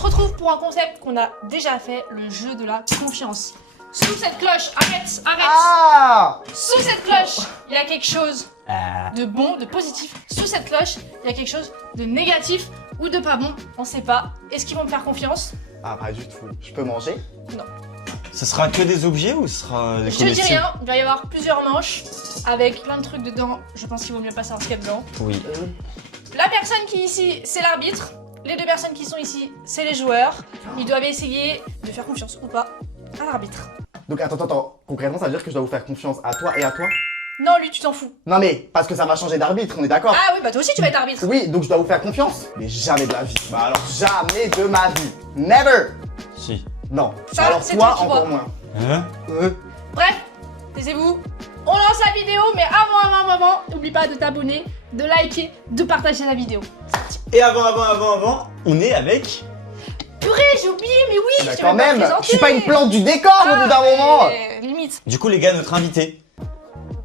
se retrouve pour un concept qu'on a déjà fait, le jeu de la confiance. Sous cette cloche, arrête, arrête. Ah! Sous cette cloche, il y a quelque chose de bon, de positif. Sous cette cloche, il y a quelque chose de négatif ou de pas bon. On sait pas. Est-ce qu'ils vont me faire confiance? Ah, pas du tout. Je peux manger? Non. Ce sera que des objets ou ce sera des Je te dis comestibles? rien, il va y avoir plusieurs manches avec plein de trucs dedans. Je pense qu'il vaut mieux pas savoir ce qu'il y a dedans. Oui. La personne qui est ici, c'est l'arbitre. Les deux personnes qui sont ici, c'est les joueurs. Ils doivent essayer de faire confiance ou pas à l'arbitre. Donc attends. Concrètement, ça veut dire que je dois vous faire confiance à toi et à toi? Non, lui, tu t'en fous. Non mais, parce que ça va changer d'arbitre, on est d'accord? Ah oui, bah toi aussi, tu vas être arbitre. Oui, donc je dois vous faire confiance? Mais jamais de la vie. Bah alors, jamais de ma vie. Never! Si. Non. Ça, alors c'est toi, toi qui encore vois. moins. Hein? Bref, taisez-vous. On lance la vidéo, mais avant, n'oublie pas de t'abonner, de liker, de partager la vidéo. Et avant, on est avec... Purée, j'ai oublié, mais oui, Bah je t'ai quand pas même, présenté. je suis pas une plante du décor au bout d'un moment. Limite. Du coup, les gars, notre invité,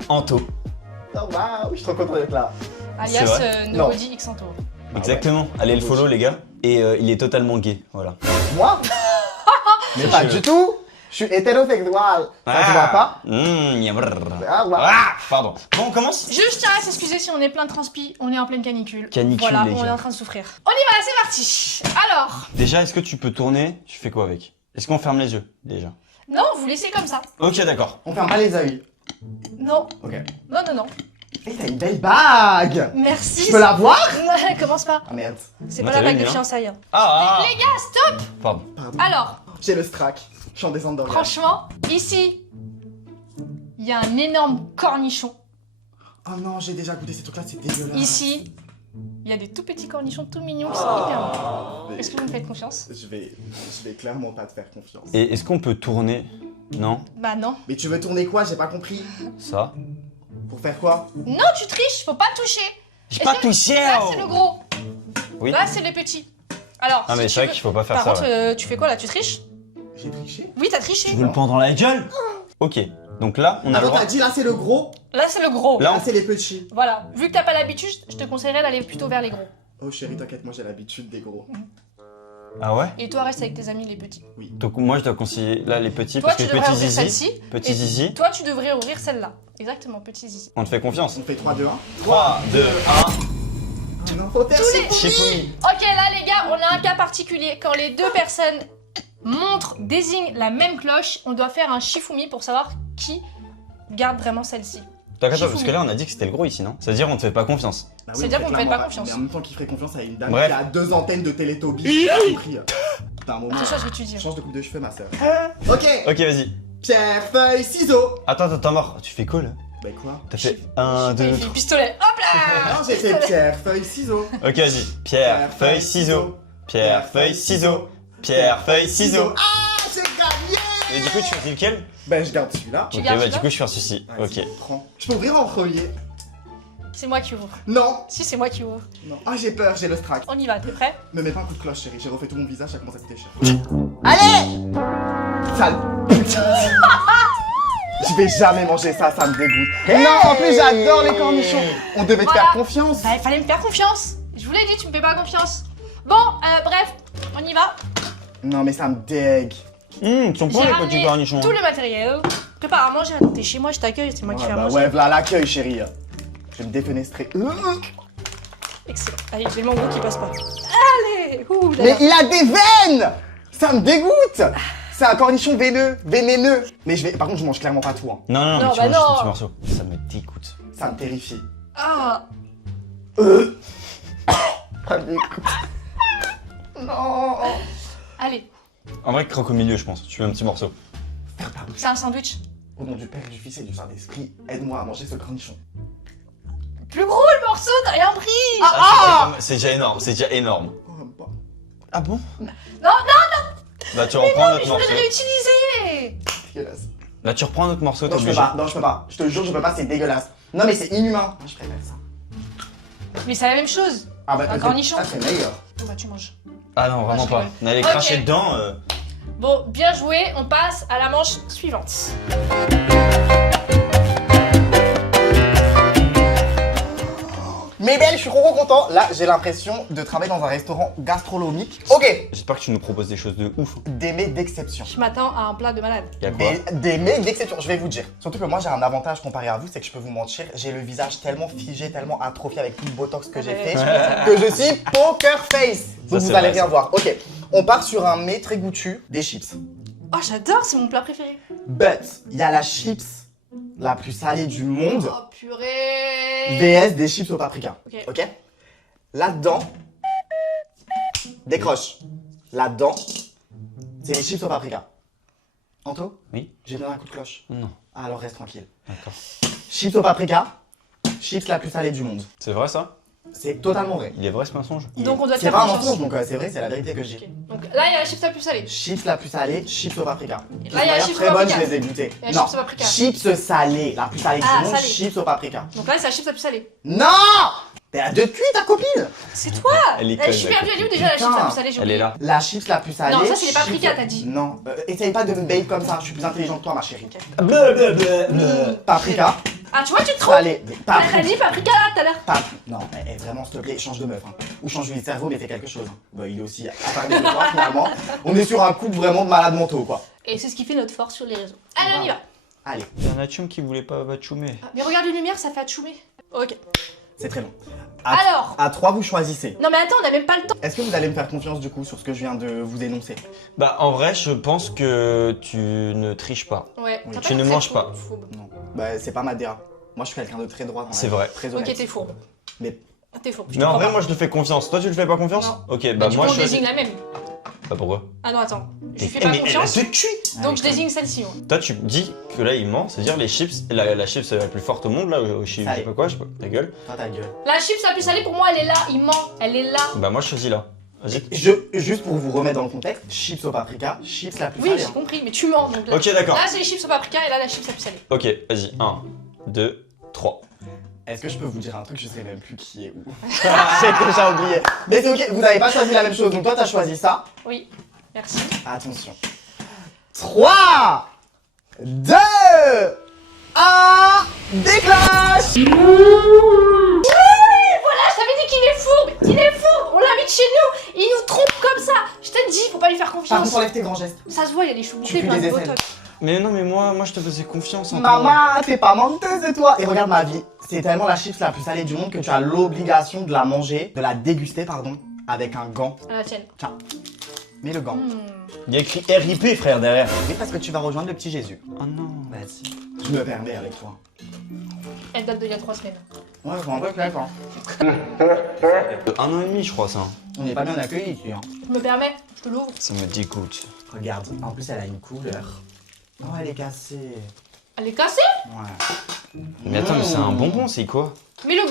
Anto. Oh, waouh, je suis trop content d'être là. Alias vrai Nobody X Anto. Exactement. Allez le follow, les gars. Et il est totalement gay, voilà. Moi? Mais pas du tout. Je suis hétérosexuel. Ça se voit pas? Ah, ouais. Pardon. Bon, on commence? Je tiens à s'excuser si on est plein de transpi, on est en pleine canicule. Canicule, voilà, les on gars. est en train de souffrir. On y va, c'est parti. Alors, Déjà, est-ce que tu peux tourner? Tu fais quoi avec? Est-ce qu'on ferme les yeux, déjà? non, vous laissez comme ça. Ok, d'accord. On ferme pas les yeux. Non, Ok. non. Et t'as une belle bague. Merci. Je peux la voir? Ouais, commence pas. Ah merde. C'est Moi, pas la t'avais bague de mis, hein. fiançailles. hein. Les Les gars, stop. Pardon. Pardon. Alors, J'ai le strack. Je suis en descente d'organe. franchement, ici, il y a un énorme cornichon. Oh non, j'ai déjà goûté ces trucs-là, c'est dégueulasse. Ici, il y a des tout petits cornichons tout mignons qui sont hyper bons. Mais Est-ce que vous me faites confiance? je vais clairement pas te faire confiance. Et est-ce qu'on peut tourner? Non? Bah non. Mais tu veux tourner quoi? J'ai pas compris. Ça? Pour faire quoi? Non, tu triches, faut pas toucher. J'ai Est-ce pas que- touché! Là, c'est le gros. Oui. Là, c'est les petits. Alors, Ah, si mais tu c'est vrai veux- qu'il faut pas faire Par ça. contre, ouais. tu fais quoi là? Tu triches? J'ai triché? Oui, t'as triché. Tu veux le prendre dans la gueule? Ok. Donc là, on a le Alors droit. t'as dit là c'est le gros, Là, c'est le gros. Là, là c'est les petits. Voilà. Vu que t'as pas l'habitude, je te conseillerais d'aller plutôt vers les gros. Oh chérie, t'inquiète, moi j'ai l'habitude des gros. Ah ouais? Et toi, reste avec tes amis les petits. Donc moi, je dois conseiller là les petits Toi, parce tu que devrais petit ouvrir zizi. celle-ci. Petit Et zizi. Toi, tu devrais ouvrir celle-là. Exactement, petit zizi. On te fait confiance. On fait 3, 2, 1. 3, 2, 1. Ah non, faut faire Tous les- Shifumi. Ok, là, les gars, on a un cas particulier. Quand les deux personnes désignent la même cloche, on doit faire un shifumi pour savoir qui garde vraiment celle-ci. D'accord, Shifumi. parce que là, on a dit que c'était le gros ici, non? Ça veut dire on te fait pas confiance. Bah C'est-à-dire on qu'on fait me fait clairement pas confiance. Mais en même temps qu'il ferait confiance à une dame Bref. qui a 2 antennes de Télétobies, j'ai pas compris. Putain, un moment. C'est ça ce que tu dis. Change de coupe de cheveux ma soeur. Ok, Ok, vas-y. pierre, feuille, ciseaux. Attends, mort. Tu fais quoi là? Bah quoi? T'as fait 1, Il 2, fait le 3. pistolet. Hop là. Non, j'ai fait pierre, feuille, ciseaux. Ok, vas-y. Pierre, feuille, ciseaux. Pierre, feuille, ciseaux. Pierre, feuille, ciseaux. Ah, j'ai gagné. Et du coup, tu choisis lequel? Bah je garde celui-là. Tu Ok, gardes bah celui-là du coup, je fais celui-ci. Vas-y, Ok. prends. Je peux ouvrir en premier? C'est moi qui ouvre. Non. Si, c'est moi qui ouvre. Non. Ah j'ai peur, j'ai le strack. On y va, t'es prêt? Me mets pas un coup de cloche chérie, j'ai refait tout mon visage, ça commence à coûter cher. Allez. Sale pute. Je vais jamais manger ça, ça me dégoûte. Non, en plus j'adore les cornichons. On devait te Voilà. faire confiance. Bah, il fallait me faire confiance. Je vous l'ai dit, tu me fais pas confiance. Bon, bref, on y va. Non mais ça me dégue. Ils sont J'ai pas les ramené petits cornichons. tout le matériel. Prépare à manger, t'es chez moi, je t'accueille, c'est moi qui Ouais, fais à bah manger. ouais, voilà l'accueil chérie. Je vais me défenestrer. Excellent. Allez, j'ai le mango qui passe pas. Allez, ouh là Mais là. il a des veines. Ça me dégoûte. C'est un cornichon vénéneux. Mais par contre je mange clairement pas tout. Hein. Non, Non, mais tu bah manges non. des petits morceaux. Ça me dégoûte. Ça me terrifie. Ah, Ça me dégoûte. Non. allez, En vrai, croque au milieu, je pense. Tu fais un petit morceau. c'est un sandwich. Au nom du Père et du Fils et du Saint-Esprit, aide-moi à manger ce cornichon. Plus gros le morceau, t'as rien pris. C'est déjà énorme, c'est déjà énorme. Oh, bah. Ah bon? Non, Bah, tu reprends un mais autre je voulais morceau. le réutiliser. Dégueulasse. Là, tu reprends un autre morceau, t'es Non, je peux obligé. pas, non, je peux pas. Je te jure, je peux pas, c'est dégueulasse. Non, mais c'est inhumain. Moi, je préfère ça. Mais c'est la même chose. Ah, bah, Un peut-être- cornichon. Ah, c'est meilleur. Bon, bah, tu manges. Ah non, vraiment je pas. rigole. On allait Ok. cracher dedans. Bon, bien joué, on passe à la manche suivante. Mes belles, je suis trop content. Là, j'ai l'impression de travailler dans un restaurant gastronomique. Ok. J'espère que tu nous proposes des choses de ouf. Des mets d'exception. Je m'attends à un plat de malade. Y'a quoi? Des mets d'exception, je vais vous dire. Surtout que moi, j'ai un avantage comparé à vous, c'est que je peux vous mentir. J'ai le visage tellement figé, tellement atrophié avec tout le botox que j'ai fait, que je suis poker face. Donc c'est vous allez vrai, rien ça. voir. Ok, on part sur un mets très goûtu, des chips. Oh, j'adore, c'est mon plat préféré. But, il y a la chips la plus salée du monde, Oh, purée. VS des chips au paprika. Ok. Ok. Là-dedans, décroche. Là-dedans, c'est les chips au paprika. Anto? Oui. J'ai donné un coup de cloche. Non. Ah, alors reste tranquille. D'accord. Chips au paprika, chips la plus salée du monde. C'est vrai ça? C'est totalement vrai. Il est vrai ce mensonge? Donc, on doit te C'est faire pas un confiance. mensonge, donc c'est vrai, c'est la vérité que je dis. Ok. Donc là, il y a la chips la plus salée. Chips la plus salée, chips au paprika. Et là, il y a la chips au très bonne, paprika. je les ai goûtées. Il y a la Non, chips au paprika. chips salée, la plus salée Ah, du monde, salée. chips au paprika. Donc là, c'est la chips la plus salée. Non! T'es à deux cuits, ta copine! C'est toi. Elle est Eh, conne, je suis la perdue, elle est où déjà la chips Putain. la plus salée? J'ai Elle est oublié. là. La chips la plus salée. Non, ça, c'est les chips- paprikas, t'as dit. Non, essaye pas de me bait comme ça, je suis plus intelligent que toi, ma chérie. Ok. Paprika, Ah, tu vois, tu te trompes. salée. T'as dit paprika là tout à l'heure. Non, mais vraiment, s'il te plaît, change de meuf. Hein. Ou change du cerveau, mais fais quelque chose. Hein. Bah, il est aussi attardé que toi, finalement. On est sur un couple vraiment de malades mentaux, quoi. Et c'est ce qui fait notre force sur les réseaux. Allez, on y va. Allez, Il y a un Atchoum qui voulait pas batchoumer. Ah, mais regarde les lumières, ça fait atchoumer. Ok. c'est très long. Alors. À 3, vous choisissez. Non, mais attends, on a même pas le temps. Est-ce que vous allez me faire confiance, du coup, sur ce que je viens de vous énoncer? Bah en vrai je pense que tu ne triches pas. Ouais. Oui. t'as Tu l'air ne très manges pas. fourbe. Non. Bah, c'est pas ma DA. Moi, je suis quelqu'un de très droit dans la C'est vie, vrai. Très Ok, honnête. t'es fourbe. Mais T'es fourbe. je Mais te en crois vrai pas. moi je te fais confiance. Toi tu le fais pas confiance? Non. Ok Bah, bah du moi coup, je on désigne choisis. la même. Bah pourquoi? Ah non, attends. Je lui fais Eh, pas mais confiance. elle a ce cul. Donc, je désigne celle-ci. moi. Toi tu dis que là il ment, c'est-à-dire les chips, la chips la plus forte au monde là, au chips, je sais pas quoi, je sais pas, ta gueule. toi, ta gueule. La chips la plus salée, pour moi, elle est là. Il ment. Elle est là. Bah moi je choisis là. Vas-y. Juste pour vous remettre dans le contexte, chips au paprika, chips la plus Oui, salée. j'ai hein. compris, mais tu mens. Donc là, Ok d'accord. là, c'est les chips au paprika et là, la chips la plus salée. Ok, vas-y. 1, 2, 3. Est-ce que je peux vous dire un truc? Je sais même plus qui est où. J'ai déjà oublié. Mais c'est ok, vous n'avez pas choisi la même chose. Donc toi, t'as choisi ça. Oui, merci. Attention. 3, 2, 1, déclenche! Voilà, je t'avais dit qu'il est fourbe. Il est fourbe. On l'invite chez nous. Il nous trompe comme ça. Je t'ai dit, faut pas lui faire Par confiance. contre, enlève tes grands gestes. Ça se voit, il y a des choux Tu bouclés, pues plein de des aisselles. botox. Mais non mais moi je te faisais confiance en Maman, t'es pas menteuse, toi. Et regarde ma vie. C'est tellement la chips la plus salée du monde que tu as l'obligation de la manger, de la déguster, pardon, avec un gant. À la tienne. Tiens, mets le gant. Il y a écrit RIP frère derrière. Oui, parce que tu vas rejoindre le petit Jésus. Oh non. Vas-y. Je me permets avec toi. Elle date d'il y a 3 semaines. Ouais, c'est un vrai claque, hein. 1 an et demi je crois ça. On n'est pas bien accueillis ici, hein. Je me permets, je te l'ouvre. Ça me dégoûte. Regarde, en plus elle a une couleur. Oh, elle est cassée. Elle est cassée. Ouais. Mais attends mais c'est un bonbon, c'est quoi? Mets le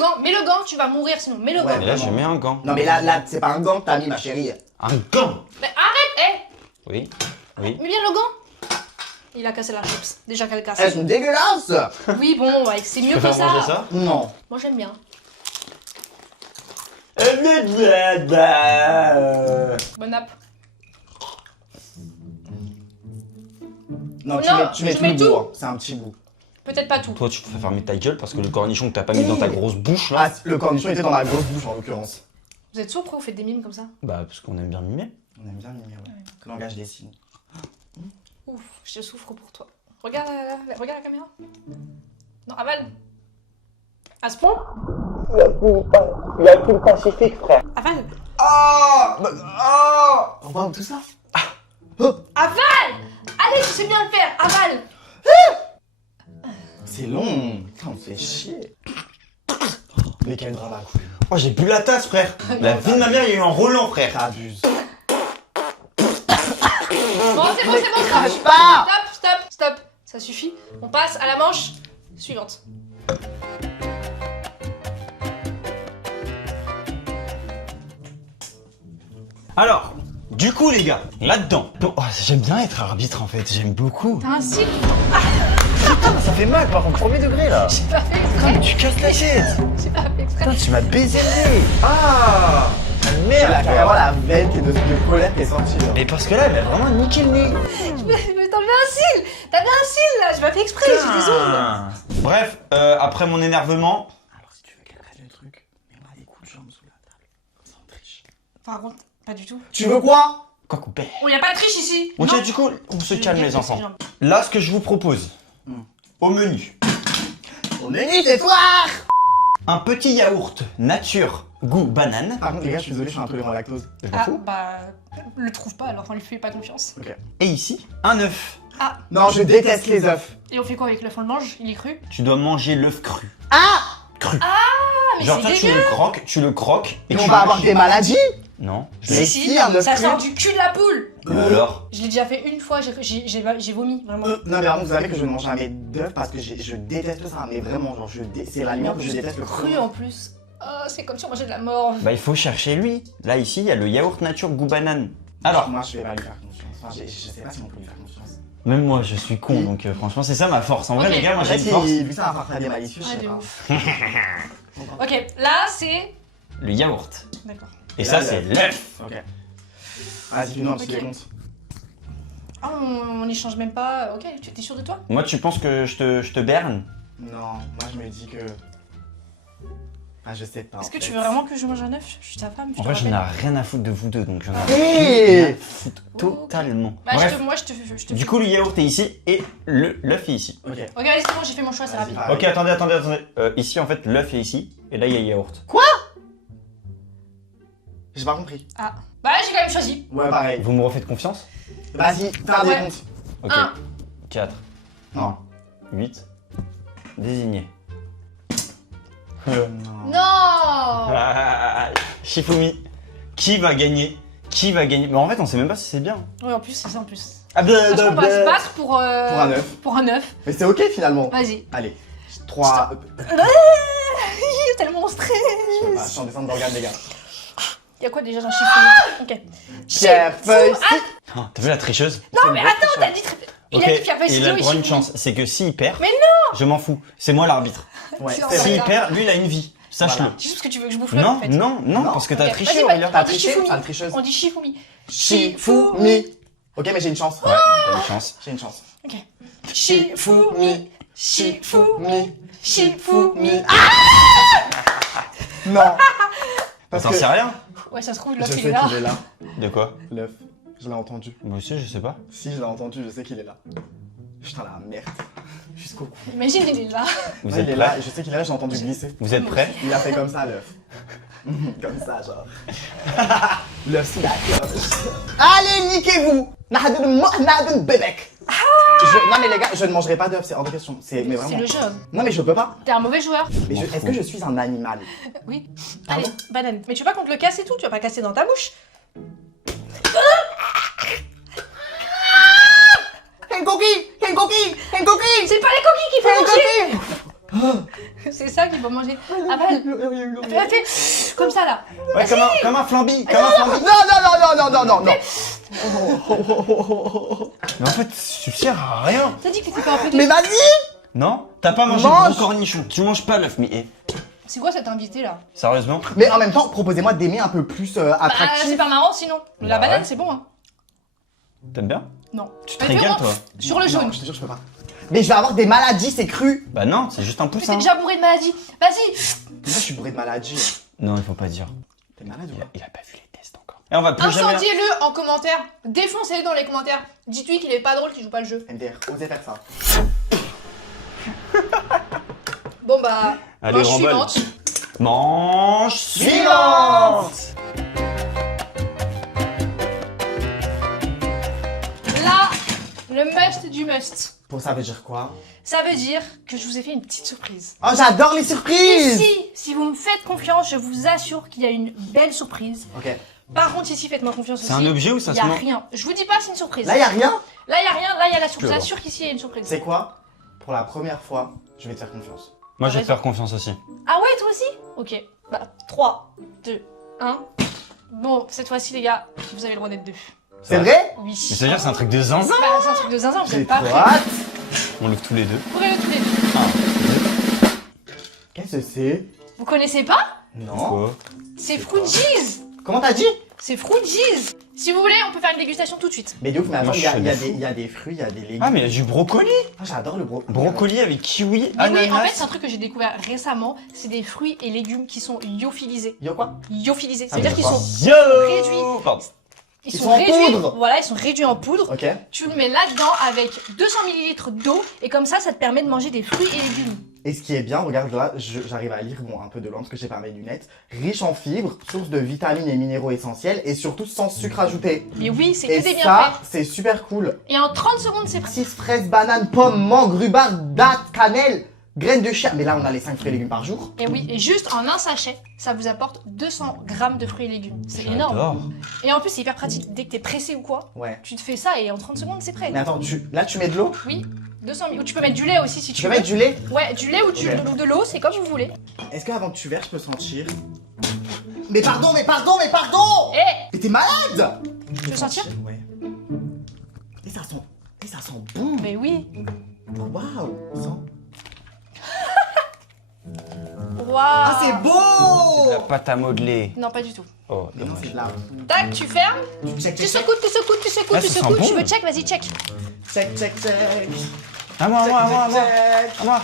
gant, tu vas mourir sinon. Mets le Ouais. gant. Et là je mets un gant. Non mais là, c'est pas un gant que t'as mis, ma chérie. Un gant? Mais arrête, Oui. Oui. mets bien le gant. Il a cassé la chips. Déjà qu'elle casse. Elles sont dégueulasses. Oui, bon, ouais, c'est mieux Tu que préfères manger ça. ça? Non. Moi, j'aime bien. Bon app. Non, Non, tu mets je tout mets le tout. goût, hein. C'est un petit goût. Peut-être pas tout. Toi tu te fais fermer ta gueule parce que le cornichon que t'as pas mis dans ta grosse bouche là. Ah, le cornichon était dans ma grosse bouche en l'occurrence. Vous êtes sourds, pourquoi vous faites des mimes comme ça? Bah parce qu'on aime bien mimer. On aime bien mimer, ouais. Langage des signes. Ouf, je souffre pour toi. Regarde regarde la caméra. Non, avale. À ce point? Il y a tout le Pacifique, frère. Avale. On voit tout ça? Avale. Allez, tu sais bien le faire. Avale. C'est long. Putain, on fait chier. Mais quel drama, quoi. Oh j'ai bu la tasse frère. La vie de ma mère il y a eu un Roland frère. T'abuses. Bon, c'est bon, stop. Crache pas. Stop. Ça suffit. On passe à la manche suivante. Alors, du coup les gars, là-dedans. Oh, j'aime bien être arbitre en fait, j'aime beaucoup. T'as un cycle. Ça fait mal par contre, premier degré là. J'ai pas fait exprès. Tu casses la tête. J'ai pas fait exprès. Putain, tu m'as baisé le nez. Ah Elle merde. a carrément la veine de colère qui est sortie. Là. Mais parce que là, elle a vraiment niqué le nez. Mais t'avais un cil. T'avais un cil là. J'ai pas fait exprès. J'ai des ongles. Bref, après mon énervement, Alors si tu veux qu'elle règle le truc, mets-moi Par contre, pas du tout. Tu veux quoi? Quoi couper? Oh, y a pas de triche ici. Ok, Non. du coup, on se calme les enfants. Genre. Là, ce que je vous propose, au menu, Au menu ce soir. un petit yaourt nature goût banane. Par contre, les gars, je suis désolé, je suis intolérant à lactose. Je m'en Ah, fous. bah, le trouve pas alors, on lui fait pas confiance. Ok. Et ici, un œuf. Non, je déteste les œufs. Et on fait quoi avec l'œuf? On le mange? Il est cru? Tu dois manger l'œuf cru. Ah! Cru. Ah, mais Genre c'est toi, dégueu. tu le croques et Et tu on va avoir manges. des maladies? Non. Mais si, un œuf ça cru. sort du cul de la poule. Alors Je l'ai déjà fait une fois, j'ai vomi, vraiment. Non, mais vraiment, vous savez que je ne mange jamais d'œufs parce que je déteste ça. Mais vraiment, genre, c'est l'aliment que je déteste le Cru cru. en plus. Oh, c'est comme si on mangeait de la mort. Bah il faut chercher lui. Là ici, il y a le yaourt nature goût banane. Alors, Moi, je vais pas lui faire confiance. Enfin, je sais pas si on peut lui faire confiance. même moi je suis con donc franchement c'est ça ma force. En vrai Ok. les gars, moi j'ai Après, une force. vu que ça va faire des malicieux, je Ouais, sais de pas. ouf. Ok, là c'est. Le yaourt. D'accord. Et Là, ça c'est l'œuf. Ok. Vas-y, fais-nous un petit Ok. décompte. Ah, on n'échange même pas. Ok, tu es sûr de toi? Moi tu penses que je te berne? Non, moi je me dis que. Ah, je sais pas. Est-ce en que tu fait. veux vraiment que je mange un œuf? Je suis ta femme. En vrai j'en ai rien à foutre de vous deux donc j'en ai Hé! rien à foutre totalement. Bah, Bref, moi je te du fais. coup le yaourt est ici et l'œuf est ici. Ok. Ok, allez, c'est bon, j'ai fait mon choix, c'est Vas-y. rapide. Ah, Ok attendez. Ici en fait l'œuf est ici et là il y a le yaourt. J'ai pas compris. Ah, bah là j'ai quand même choisi. Ouais, pareil. Vous me refaites confiance? Vas-y, fais un Ouais. décompte. Ok. Un. 4, Non. 8, désigné. Non. Non. Shifumi, qui va gagner? Qui va gagner? Mais en fait on sait même pas si c'est bien. Ouais, en plus, c'est ça en plus. Ah, Parce qu'on va se battre pour un œuf. Pour un œuf. Mais c'est ok finalement. Vas-y. Allez. 3. Tellement stress. Je peux pas, je suis en descente d'organes, les gars. Y'a quoi déjà dans chiffon? Ok. Pierre, feuille, Ah, Oh, t'as vu la tricheuse? non, mais attends, t'as dit très. Il Ok, a dit pierre, feuille, il ciseaux a et le droit à une chiffon. chance. C'est que s'il perd, Mais je m'en fous. C'est moi l'arbitre. Ouais, C'est c'est vrai. S'il vrai. perd, lui il a une vie. Sache-le. Voilà. C'est juste parce que tu veux que je bouffe l'œuf Non, en fait. non, non, Non. parce que t'as Ok, triché, vas-y, Aurélien. T'as on dit triché, Shifumi. sale tricheuse. On dit Shifumi. Shifumi. Ok, mais j'ai une chance. Ouais, t'as une chance. J'ai une chance. Ok. Shifumi. Shifumi. Shifumi. Non. Parce T'en que sais rien? Ouais, ça se trouve, je l'œuf il sais est là. qu'il est là. De quoi? L'œuf. Je l'ai entendu. Moi aussi, je sais pas. Si je l'ai entendu, je sais qu'il est là. Putain la merde. Jusqu'au cou. Imagine, il est là. Vous Ouais, êtes il est là, prêts? je sais qu'il est là, j'ai entendu glisser. Vous êtes prêts? Il a fait comme ça l'œuf. Comme ça genre. L'œuf sous la cloche. Allez, niquez-vous. Nahadoun bébek. Non mais les gars, je ne mangerai pas d'œuf, c'est hors de question. Mais C'est vraiment. le jeu. Non mais je peux pas. T'es un mauvais joueur. Mais M'en est-ce fous. que je suis un animal? Oui. Pardon? Allez, banane. Mais tu veux pas qu'on te le casse et tout? Tu vas pas casser dans ta bouche? Un coquille! Un coquille! Un coquille! C'est pas les coquilles qu'il Un faut manger! coquille! C'est ça qu'il faut manger. Avale. Fais comme ça là. Ouais, comme un flambi, comme un flambi. Non. Mais en fait, tu sers à rien. T'as dit que t'étais pas un peu Mais de... vas-y! Non? T'as pas mangé Mange. de gros cornichons. Tu manges pas l'œuf, mais C'est quoi cet invité là? sérieusement? Mais en même temps, proposez-moi d'aimer un peu plus Bah, c'est attractif. pas marrant sinon. La Bah banane ouais. c'est bon hein. T'aimes bien? Non. Tu te régales, toi? Sur le jaune. Non, je te jure, je peux pas. Mais je vais avoir des maladies, c'est cru. Bah non, c'est juste un Mais t'es poussin. déjà bourré de maladies. Vas-y. Moi, je suis bourré de maladies. Non, il faut pas dire. T'es malade ou quoi? Il a pas vu les tests encore. Et on va plus jamais... Incendiez-le en commentaire. Défoncez-le dans les commentaires. Dites-lui qu'il est pas drôle, qu'il joue pas le jeu. MDR, osez faire ça. Bon bah, Allez, manche remballe. suivante. Manche Suivante. Là, le must du must. Pour ça veut dire quoi? Ça veut dire que je vous ai fait une petite surprise. Oh, j'adore les Et surprises! si vous me faites confiance, je vous assure qu'il y a une belle surprise. Ok. Par contre, ici, faites-moi confiance aussi. C'est un objet ou ça Il se y a mange? rien. Je vous dis pas, c'est une surprise. Là, y a rien? Là, y a rien. Là, y a la surprise. Je vous vois. assure qu'ici, il y a une surprise. C'est quoi? Pour la première fois, je vais te faire confiance. Moi, je vais te raison. faire confiance aussi. Ah ouais, toi aussi? Ok. Bah, 3, 2, 1. Bon, cette fois-ci, les gars, vous avez le droit d'être deux. C'est vrai? Oui. Mais ça veut dire que c'est un truc de zinzin? Bah, c'est un truc de zinzin, vous J'ai êtes pas trop prêts. hâte. On l'ouvre tous les deux. Ouvrez-le tous les deux. Qu'est-ce que c'est? Vous connaissez pas? Non. Quoi? C'est Fruit Cheese. Comment t'as dit? C'est Fruities. Si vous voulez, on peut faire une dégustation tout de suite. Mais de ouf, mais attends, Moi, il y a je des suis fruits, il y a des légumes. Ah, mais il y a du brocoli. Ah, j'adore le brocoli. Brocoli avec kiwi, Mais ananas. oui, en fait, c'est un truc que j'ai découvert récemment. C'est des fruits et légumes qui sont lyophilisés. Yo quoi? Lyophilisés. Ah, C'est-à-dire mais qu'ils quoi sont Yo réduits. Pardon. Ils Ils sont sont en réduits. poudre. Voilà, ils sont réduits en poudre. Ok. Tu le mets là-dedans avec 200 ml d'eau et comme ça te permet de manger des fruits et légumes. Et ce qui est bien, regarde là, j'arrive à lire bon, un peu de loin parce que j'ai pas mes lunettes. Riche en fibres, source de vitamines et minéraux essentiels et surtout sans sucre ajouté. Mais oui, c'est Et que des ça, bienfaits. c'est super cool. Et en 30 secondes, c'est prêt. 6 fraises, bananes, pommes, mangue, rhubarbe, dattes, cannelle, graines de chia. Mais là, on a les 5 fruits et légumes par jour. Et oui, et juste en un sachet, ça vous apporte 200 grammes de fruits et légumes. C'est énorme. J'adore. Et en plus, c'est hyper pratique. Dès que t'es pressé ou quoi, Ouais. tu te fais ça et en 30 secondes, c'est prêt. Mais attends, là, tu mets de l'eau? Oui, 200 000. Ou tu peux mettre du lait aussi si tu Tu peux veux. mettre du lait? Ouais, du lait ou Ok. de l'eau, c'est comme vous voulez. Est-ce qu'avant que tu verses, je peux sentir? Mais pardon, mais pardon, mais pardon! Eh, Mais t'es malade! tu veux sentir? Ouais. Et ça sent bon. Mais oui. Waouh! Sens. Waouh. Ah, c'est beau! La pâte à modeler. Non, pas du tout. Oh, Mais non, dommage. c'est de la. Tac, tu fermes. Tu check, Tu check, check. secoutes, tu secoutes, tu secoutes, Ah, tu ça sent secoutes. bon. Tu veux check? Vas-y, check. Check, check, check. À moi, à moi, à moi, à moi. Check. À moi.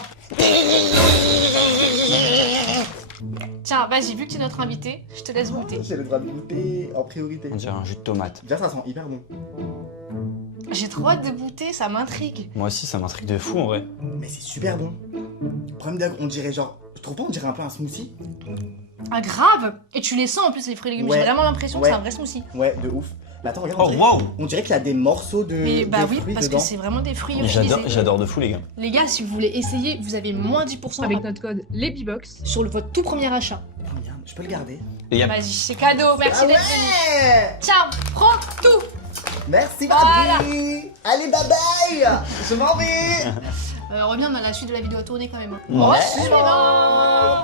Tiens, vas-y, vu que tu es notre invité, je te laisse goûter. J'ai le droit de goûter en priorité. On dirait un jus de tomate. Déjà, ça sent hyper bon. J'ai trop hâte de goûter, ça m'intrigue. Moi aussi, ça m'intrigue de fou en vrai. Mais c'est super bon. Problème d'œuf, on dirait genre. Je trouve pas, on dirait un peu un smoothie. Ah, grave. Et tu les sens en plus, les fruits et légumes. Ouais. J'ai vraiment l'impression que Ouais. c'est un vrai smoothie. Ouais, de ouf. Mais attends, regarde. Oh, waouh. On dirait qu'il y a des morceaux de. Mais bah de oui, fruits parce dedans. que c'est vraiment des fruits J'adore, lyophilisés. j'adore de fou les gars. Les gars, si vous voulez essayer, vous avez moins 10% avec notre code LESBIBOX sur votre tout premier achat. Attends, regarde, je peux le garder. Et y a- Vas-y, c'est cadeau, merci Ah d'être venu. ouais! Tiens, prends tout. Merci, Voilà. Marie. Allez, bye bye. Je m'en vais. Reviens, on a la suite de la vidéo à tourner quand même. Ouais. Oh, suivant.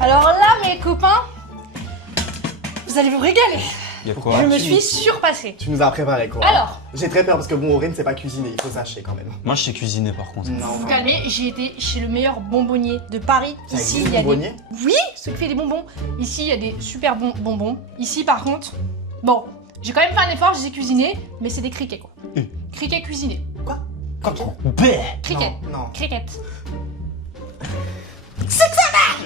Alors là, mes copains, vous allez vous régaler. Y a quoi Je me suis surpassée. Tu nous as préparé quoi? Alors, J'ai très peur parce que bon, Aurine ne sait pas cuisiner, il faut sacher quand même. Moi, je sais cuisiner par contre. Non, vous calmez, j'ai été chez le meilleur bonbonnier de Paris. Ça Ici, existe, il y a bonbonnier des... Oui, ceux qui fait des bonbons. Ici, il y a des super bons bonbons. Ici, par contre, bon, j'ai quand même fait un effort, je les ai cuisinés, mais c'est des criquets, quoi. Criquets cuisinés. Quoi? Bé Criquets. Non, non. Criquettes.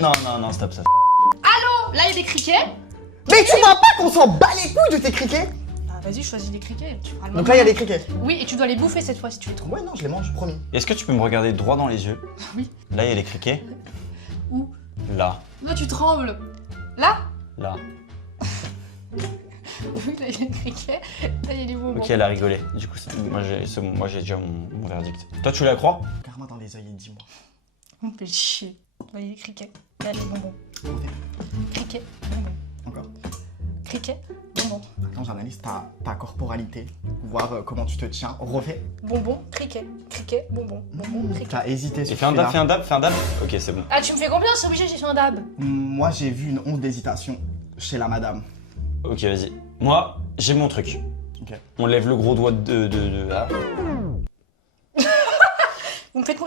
Non, stop, stop. Oh, là, il y a des criquets. Mais tu vois pas qu'on s'en bat les couilles de tes criquets? Ah, vas-y, choisis des criquets. Tu feras le Donc là, il y a des criquets. Oui, et tu dois les bouffer cette fois si tu les trouves. Ouais, non, je les mange, promis. Est-ce que tu peux me regarder droit dans les yeux? Oui. Là, il y a les criquets. Où? Là. Là, tu trembles. Là Là. Là, il y a des criquets. Là, il y a des bonbons. Ok, elle a rigolé. Du coup, c'est bon, moi j'ai déjà mon verdict. Toi, tu la crois? Regarde-moi dans les yeux et dis-moi. On me fait chier. Là, il y a des criquets. Là, les bonbons. Refais. Criquets, bonbons. Encore. Criquets, bonbons. Attends, j'analyse ta corporalité, voir comment tu te tiens. Refais. Bonbons, criquets. Criquets, bonbons. Bonbons, criquets. T'as hésité Et sur fais un dab, celui-là. fais un dab. Ok, c'est bon. Ah, tu me fais confiance, c'est obligé, j'ai fait un dab. Moi, j'ai vu une once d'hésitation chez la madame. Ok, vas-y. Moi, j'ai mon truc. Ok. On lève le gros doigt ah.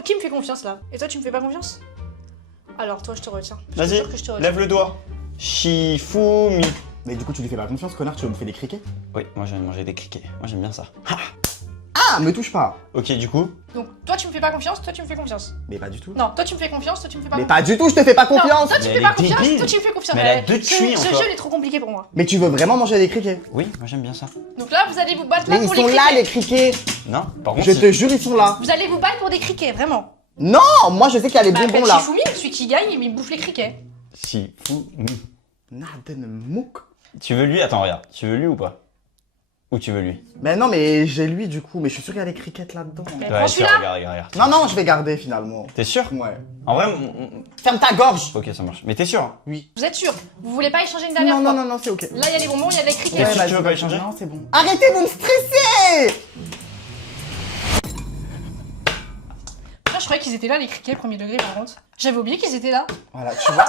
Qui me fait confiance là? Et toi, tu me fais pas confiance? Alors, toi, je te retiens. Je te Vas-y, jure que je te retiens. lève le doigt. Shifumi. Mais du coup, tu lui fais pas confiance, connard, tu veux bouffer des criquets? Oui, moi j'aime manger des criquets. Moi j'aime bien ça. Ha. Ah, me touche pas. Ok, du coup. Donc, toi, tu me fais pas confiance, toi, tu me fais confiance. Mais pas du tout. Non, toi, tu me fais confiance, toi, tu me fais pas Mais confiance. pas du tout, je te fais pas Non, confiance. toi, tu me Mais fais elle pas est confiance, débile. toi, tu me fais confiance. Mais elle a deux Ce cuits, ce encore. jeu, il est trop compliqué pour moi. Mais tu veux vraiment manger des criquets? Oui, moi j'aime bien ça. Donc là, vous allez vous battre là Mais ils pour sont les là, criquets. les criquets. Non, par contre. Je si- te jure, ils sont là. Vous allez vous battre pour des criquets, vraiment. Non, moi je sais qu'il y a les Bah, bonbons appelle là. Shifumi, celui qui gagne, il bouffe les criquets. Shifumi. Naden Mouk. Tu veux lui? Attends, regarde. Tu veux lui ou pas? Ou tu veux lui? Mais non, mais j'ai lui du coup, mais je suis sûr qu'il y a des criquettes là-dedans. Mais Ouais, prends tiens, celui-là. regarde. Non, non, je vais garder finalement. T'es sûr? Ouais. En vrai, Ferme ta gorge. ok, ça marche. Mais t'es sûr? Oui. Vous êtes sûr? Vous voulez pas échanger une dernière Non, fois? non, non, non, c'est ok. Là, il y a les bonbons, il y a les criquets. T'es sûr que vas-y, tu veux pas vas-y. échanger? Non, c'est bon. Arrêtez de me stresser. Moi, je croyais qu'ils étaient là, les criquets, premier degré, par contre. J'avais oublié qu'ils étaient là. Voilà, tu vois,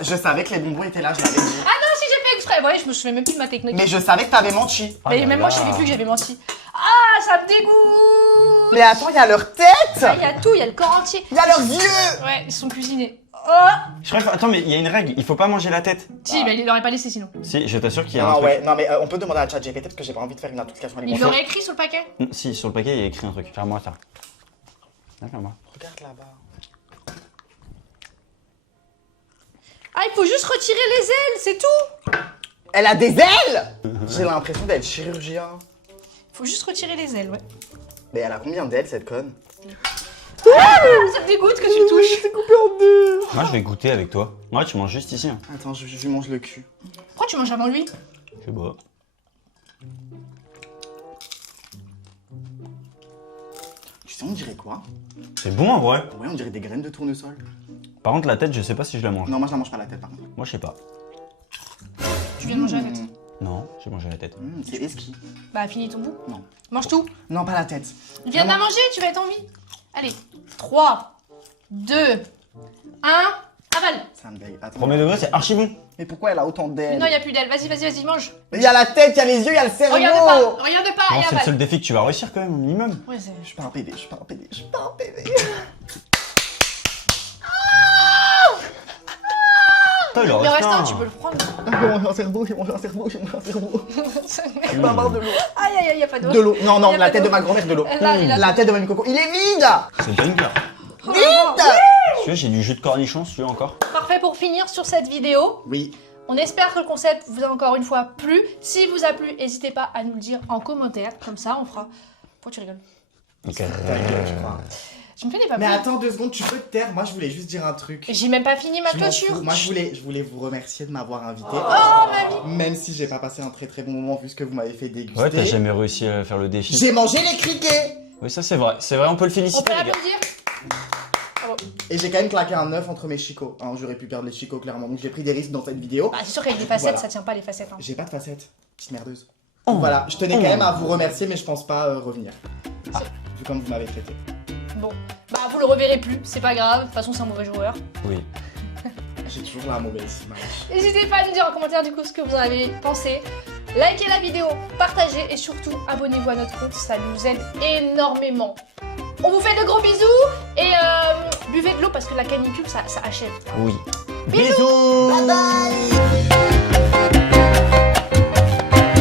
je savais que les bonbons étaient là, je l'avais dit. Ah non, si j'ai fait exprès. Ouais, je me souviens même plus de ma technique. Mais je savais que t'avais menti. Ah Mais là même moi, là. je savais plus que j'avais menti. Ah, ça me dégoûte. Mais attends, il y a leur tête. Ah, il y a tout, il y a le corps entier. Il y a leurs yeux. Ouais, ils sont cuisinés. Je préfère... Attends, mais il y a une règle, il faut pas manger la tête. Si, mais il l'aurait pas laissé sinon. Si, je t'assure qu'il y a un Non, truc. ouais, non, mais on peut demander à ChatGPT parce que j'ai pas envie de faire une intoxication Il alimentaire. l'aurait écrit sur le paquet. Si, sur le paquet, il y a écrit un truc. Faire-moi ça. Faire-moi. Regarde là-bas. Ah, il faut juste retirer les ailes, c'est tout. Elle a des ailes. J'ai l'impression d'être chirurgien. Il faut juste retirer les ailes, ouais. Mais elle a combien d'ailes cette conne? Ça me dégoûte que tu touches. C'est coupé en deux. Moi, je vais goûter avec toi. Moi, tu manges juste ici. Hein. Attends, je lui mange le cul. Pourquoi tu manges avant lui? Je sais pas. Tu sais, on dirait quoi? C'est bon en vrai. Ouais, on dirait des graines de tournesol. Par contre, la tête, je sais pas si je la mange. Non, moi je la mange pas la tête par contre. Moi, je sais pas. Tu viens de manger la tête. Non, j'ai mangé la tête. C'est esqui. Bah, finis ton bout. Non. Mange tout. Non, pas la tête. Viens de la manger, tu vas être en vie. Allez, 3, 2, 1, avale. Ça me dégue. Attends. Premier degré, c'est archi bon. Mais pourquoi elle a autant Mais d'ailes? non, il n'y a plus d'ailes. Vas-y, vas-y, vas-y, mange. Mais il y a la tête, il y a les yeux, il y a le cerveau. Regarde pas Non, et c'est le avale. seul défi que tu vas réussir quand même, au minimum. Ouais, c'est... Je suis pas un PD, je suis pas un PD, je suis pas un PD. Putain, il en Il en reste reste un, un. tu peux le prendre. J'ai mangé un cerveau, j'ai mangé un cerveau, j'ai mangé un cerveau. Il m'a marre de l'eau. Aïe, aïe, aïe, y a pas d'eau. De l'eau. Non, non, Il y a la pas tête de d'eau. ma grand-mère, de l'eau. Là, il a- La tête de Mamie Coco. Il est vide. C'est banger. Vide. Tu vois, j'ai du jus de cornichon, si tu veux encore. Parfait pour finir sur cette vidéo. Oui. On espère que le concept vous a encore une fois plu. Si vous a plu, n'hésitez pas à nous le dire en commentaire. Comme ça, on fera... Pourquoi tu rigoles? Ok. Ta gueule, je crois. Je me fais des pas Mais plus. attends 2 secondes, tu peux te taire. Moi, je voulais juste dire un truc. J'ai même pas fini ma Je m'en clôture. fous. Moi, je voulais vous remercier de m'avoir invité. Oh, ma vie. Même si j'ai pas passé un très bon moment vu ce que vous m'avez fait déguster. Ouais, t'as jamais réussi à faire le défi. J'ai mangé les criquets. Oui, ça c'est vrai. C'est vrai, on peut le On féliciter, peut les gars. l'applaudir. Bravo. Et j'ai quand même claqué un œuf entre mes chicots. Hein, j'aurais pu perdre les chicots clairement. Donc j'ai pris des risques dans cette vidéo. Bah, c'est sûr qu'avec des facettes, Voilà. ça tient pas les facettes. Hein. J'ai pas de facettes. Petite merdeuse. Oh. Voilà, je tenais quand même à vous remercier, mais je pense pas revenir. Vu comme vous m'avez traité. Bon, bah vous le reverrez plus, c'est pas grave. De toute façon, c'est un mauvais joueur. Oui. J'ai toujours la mauvaise image. N'hésitez pas à nous dire en commentaire du coup ce que vous en avez pensé. Likez la vidéo, partagez et surtout abonnez-vous à notre compte, ça nous aide énormément. On vous fait de gros bisous et buvez de l'eau parce que la canicule ça achève. Oui. Bisous.